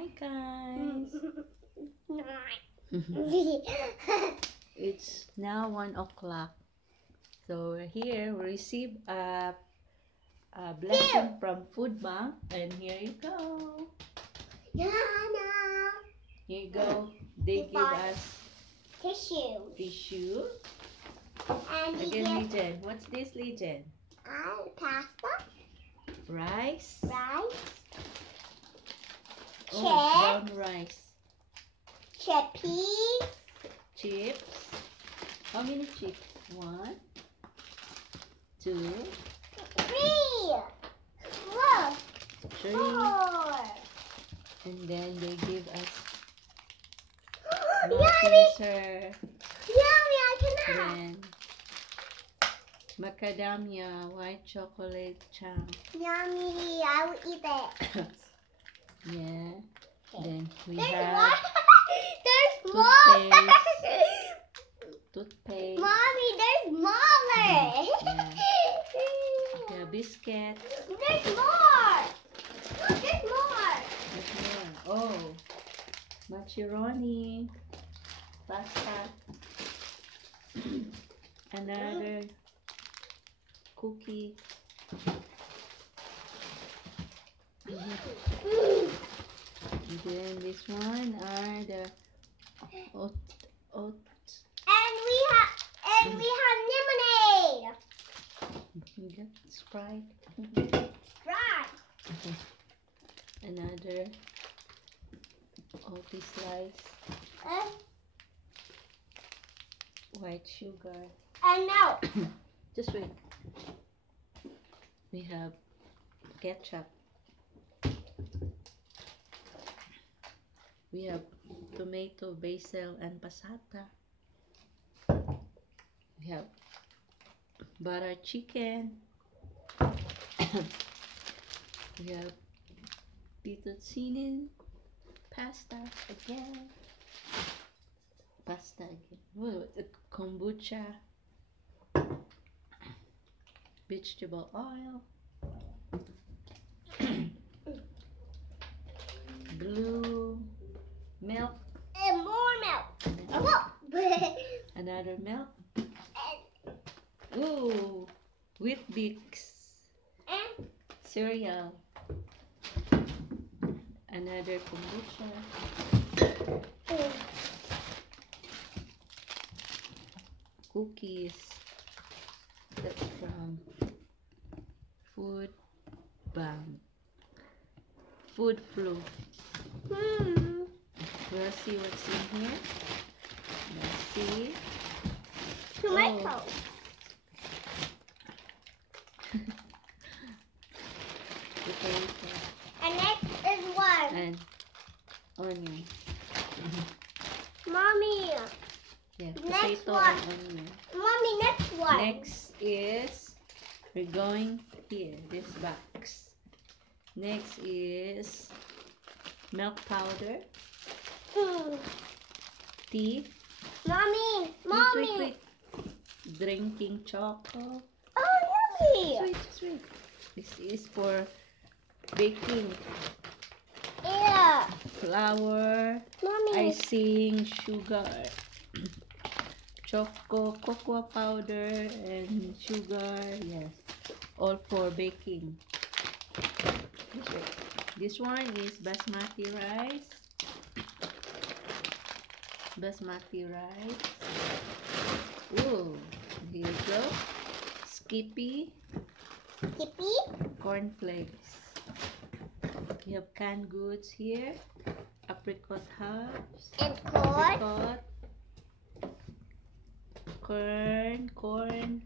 Hi guys. It's now 1 o'clock. So we're here. We received a blessing from Food Bank, and here you go. Here you go. They give us tissue. And Again, Legend. What's this, Legend? pasta, Rice. Chips. Brown rice. Chips. How many chips? 1, 2, 3, 3. 4. And then they give us Yummy! sir. Yummy! I cannot. Then macadamia white chocolate chunk. Yummy! I will eat it. Yeah. Then we There's have more. There's more. toothpaste. Mommy, there's smaller. Yeah, biscuit. There's more. There's more. There's more. Oh, macaroni, pasta, another cookie. And then this one are the oat. And we have lemonade. We got Sprite. Right. Another oat slice. White sugar. And now. Just wait. We have ketchup. We have tomato, basil, and passata. We have butter chicken. We have fettuccine pasta again. Oh, kombucha. Vegetable oil. Blue milk. And more milk. Another milk. Ooh, Wheat Bix And cereal. Another kombucha. Cookies. That's from Food Bank. Food Flu. We'll see what's in here. Let's see. tomato. Potato. And next is one. And onion. Mommy. Yeah, Next potato one. and onion. Mommy, next one. Next is, we're going here, this box. Next is milk powder, tea, Mommy. wait. Drinking chocolate. Oh, yummy. Just wait. This is for baking. Yeah. Flour, Mommy. icing, sugar, cocoa powder, and sugar. Yes, all for baking. This one is basmati rice. Ooh, here you go. Skippy cornflakes. You have canned goods here. Apricot herbs. And corn. Apricot. Corn.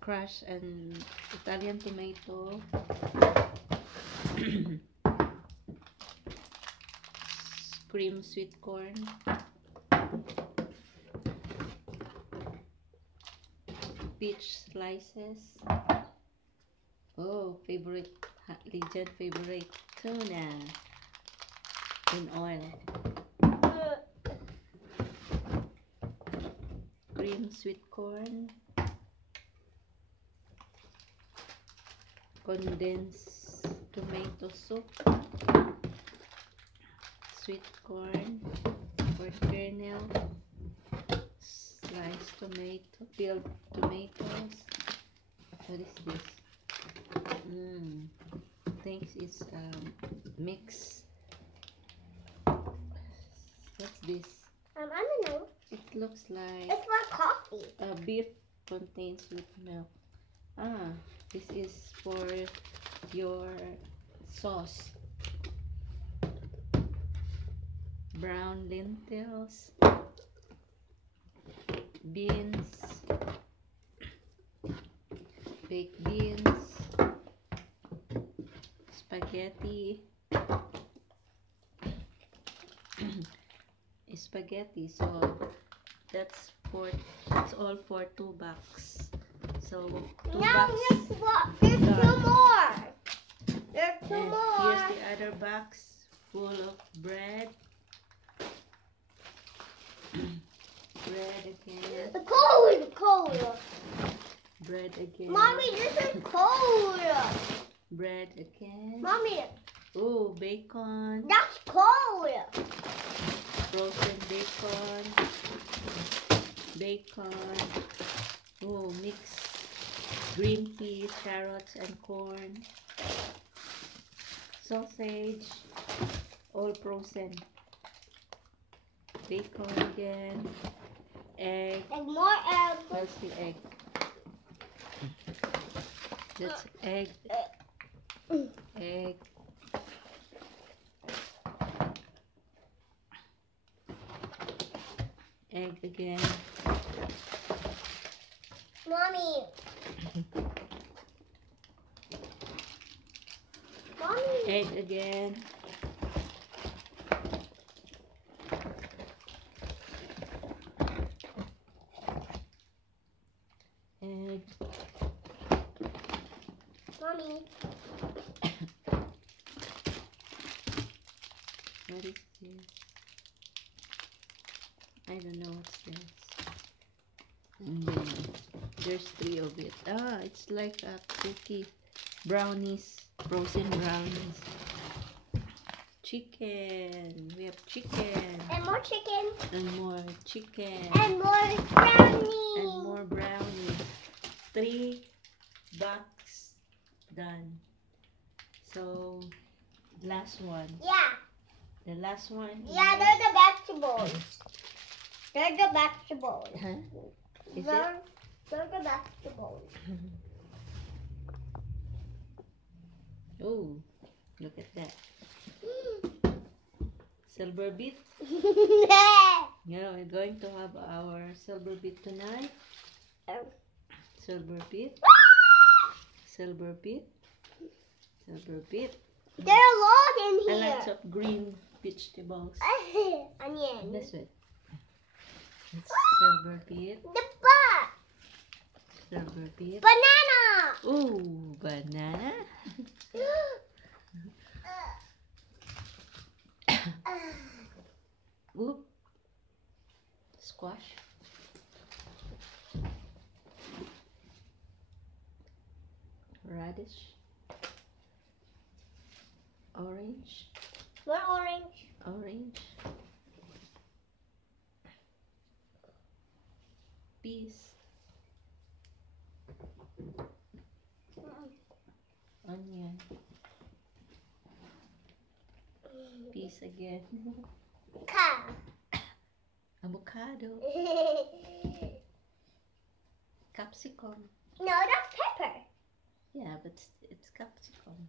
Crush and Italian tomato. Cream sweet corn. Peach slices. Oh, Legend favorite tuna in oil. Green sweet corn. condensed tomato soup, sweet corn, or kernel, sliced tomato, peeled tomatoes. What is this? I think it's mix. What's this? I don't know. It looks like It's for coffee. beef contains with milk. This is for your sauce. Brown lentils, beans, baked beans, spaghetti, spaghetti. So that's all for 2 bucks. So 2 Now bucks. guess what? There's 2 more. There's 2 And more. here's the other box full of bread. Bread again. Cold. Bread again. Mommy, this is cold. Bread again. Mommy, Oh, bacon. that's cold. Frozen bacon. Bacon. Oh, mixed green peas, carrots, and corn. Sausage. All frozen. Bacon again. Egg. And more eggs. Where's the egg? That's egg. Egg. Egg again. Mommy. Mommy. Egg again. Egg. Mommy. What is this? I don't know what's this. And then there's 3 of it. It's like a cookie. Brownies. Frozen brownies. Chicken. We have chicken. And more chicken. And more chicken. And more brownie. And more brownies. 3 bucks done. So last one. Yeah. The last one. Yeah, they're the vegetables. They're the vegetables. Huh? Is They're the vegetables. Oh, look at that. Silver beet. Yeah, we're going to have our silver beet tonight. Silver beet. Silver beet. Silver beet. There are a lot in And here. lots of green vegetables. Onion. This way. It's silver beet. The butt. Silver beet. Banana. Ooh, banana. Ooh. Squash. Radish. Orange. More orange. Orange. Peas. Onion. Peas again. Car. Avocado. Capsicum. No, that's pepper. Yeah, but it's capsicum.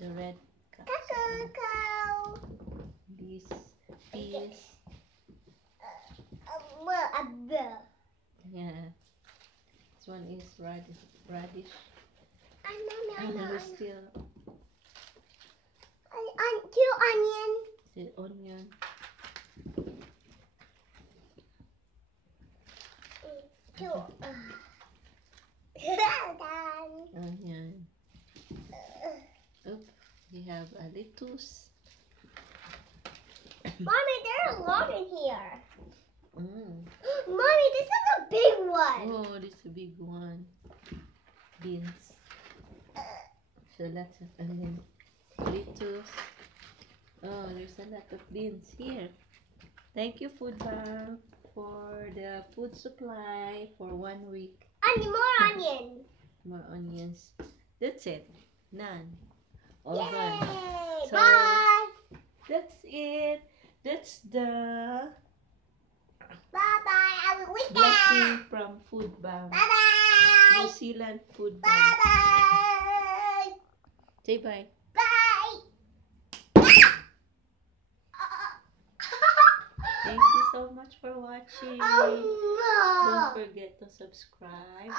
The red capsicum. Cacao. These peas. Yeah. This one is radish. I And know. there's still 2 onions. the onion. 2. Done. Onion. Oop, we have a lettuce. Mommy, there are a lot in here. Mm. Mommy, this is a big one. Oh, this is a big one. Beans. So lots of Doritos. Oh, there's a lot of beans here. Thank you, Food Bank, for the food supply for 1 week. More onion. More onions. That's it. None. All Yay! gone. So Bye. that's it. That's the Bye bye. I will wake blessing up. from Food Bank. Bye bye. New Zealand Food Bye Bank. bye. Say bye. Bye. Thank you so much for watching. Don't forget to subscribe,